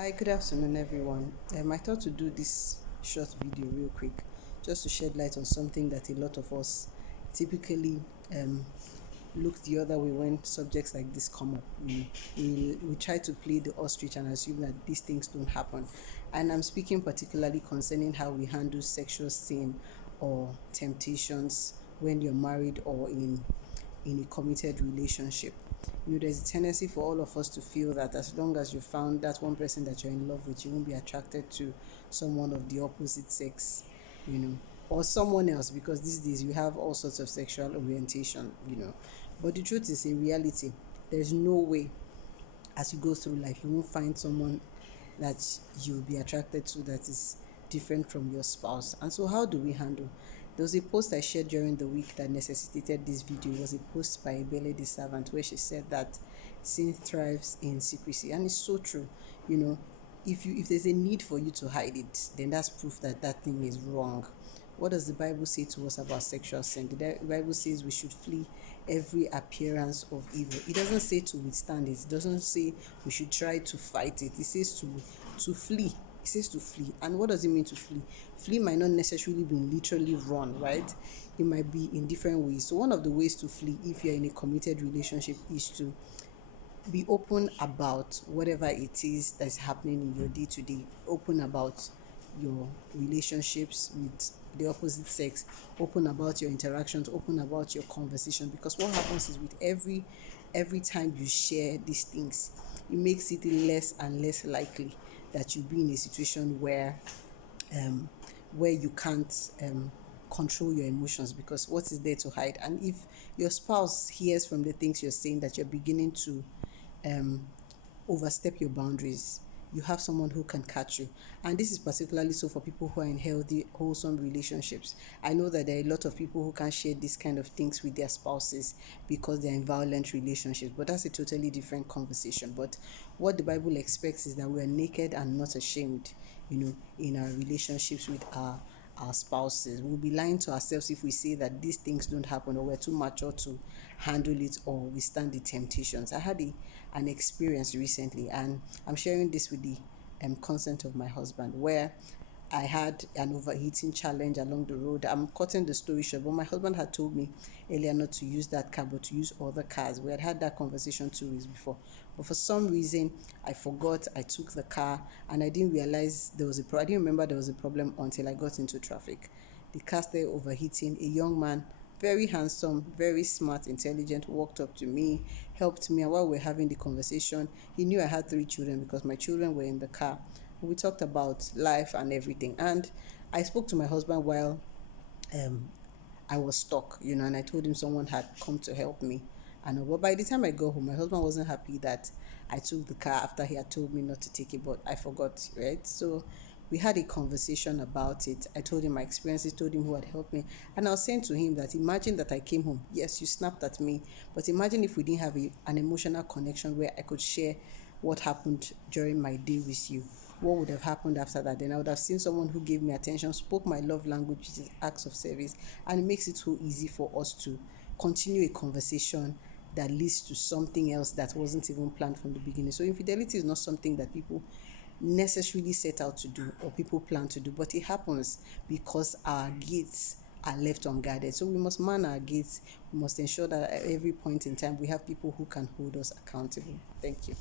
Hi, good afternoon, everyone. I thought to do this short video real quick just to shed light on something that a lot of us typically look the other way when subjects like this come up. We try to play the ostrich and assume that these things don't happen. And I'm speaking particularly concerning how we handle sexual sin or temptations when you're married or in a committed relationship. There's a tendency for all of us to feel that as long as you found that one person that you're in love with, you won't be attracted to someone of the opposite sex, you know, or someone else, because these days you have all sorts of sexual orientation. But the truth is, in reality, there's no way as you go through life you won't find someone that you'll be attracted to that is different from your spouse. And so how do we handle? There was a post I shared during the week that necessitated this video. It was a post by Bele the Servant where she said that sin thrives in secrecy, and it's so true. you know if there's a need for you to hide it, then that's proof that that thing is wrong. What does the Bible say to us about sexual sin? The Bible says we should flee every appearance of evil. It doesn't say to withstand it. It doesn't say we should try to fight it. It says to flee. It says to flee. And what does it mean to flee? Flee might not necessarily be literally run, right? It might be in different ways. So one of the ways to flee if you're in a committed relationship is to be open about whatever it is that's happening in your day-to-day. Open about your relationships with the opposite sex. Open about your interactions. Open about your conversation, because what happens is with every time you share these things, it makes it less and less likely that you'll be in a situation where you can't control your emotions, because what is there to hide? And if your spouse hears from the things you're saying that you're beginning to um, overstep your boundaries, you have someone who can catch you. And this is particularly so for people who are in healthy, wholesome relationships. I know that there are a lot of people who can't share these kind of things with their spouses because they're in violent relationships, but that's a totally different conversation. But what the Bible expects is that we are naked and not ashamed, in our relationships with our spouses. We'll be lying to ourselves if we say that these things don't happen, or we're too mature to handle it, or withstand the temptations. I had an experience recently, and I'm sharing this with the consent of my husband, where I had an overheating challenge along the road. I'm cutting the story short, but my husband had told me earlier not to use that car, but to use other cars. We had that conversation 2 weeks before. But for some reason, I forgot. I took the car, and I didn't realize I didn't remember there was a problem until I got into traffic. The car started overheating. A young man, very handsome, very smart, intelligent, walked up to me, helped me. And while we were having the conversation, he knew I had 3 children because my children were in the car. We talked about life and everything. And I spoke to my husband while um, I was stuck, and I told him someone had come to help me. But by the time I got home, my husband wasn't happy that I took the car after he had told me not to take it, but I forgot, right? So we had a conversation about it. I told him my experiences, told him who had helped me. And I was saying to him that imagine that I came home. Yes, you snapped at me, but imagine if we didn't have an emotional connection where I could share what happened during my day with you. What would have happened after that? Then I would have seen someone who gave me attention, spoke my love language, which is acts of service, and it makes it so easy for us to continue a conversation that leads to something else that wasn't even planned from the beginning. So infidelity is not something that people necessarily set out to do or people plan to do, but it happens because our gates are left unguarded. So we must man our gates. We must ensure that at every point in time we have people who can hold us accountable. Thank you.